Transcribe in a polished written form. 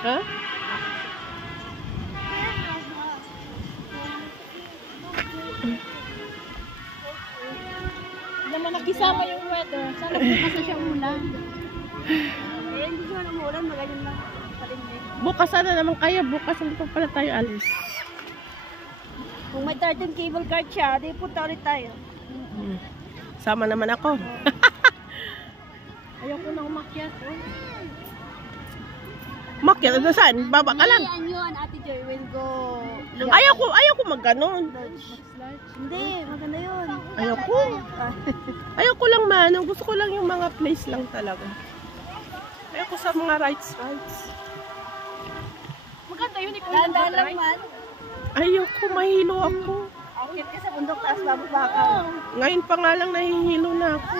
Ha? Hindi naman nakisama yung weather. Sana bukas na siya ulan. Eh, hindi siya umulan. Magayon lang. Bukas sana naman kayo. Bukas hindi pa pala tayo alis. Kung may 13 cable card siya, di punta ulit tayo. Sama naman ako. Ayoko na umakyat. Makyat na saan? Baba ka lang. Yan yun, Ate Joy will go. Ayoko mag-ganon. Hindi, maganda yun. Ayoko lang man. Gusto ko lang yung mga place lang talaga. Ayoko sa mga rides. Maganda yun, ikaw yung lang man. Ayoko, mahilo ako. Akit ka sa bundok, taas bababa ka. Ngayon pa nga lang nahihilo na ako.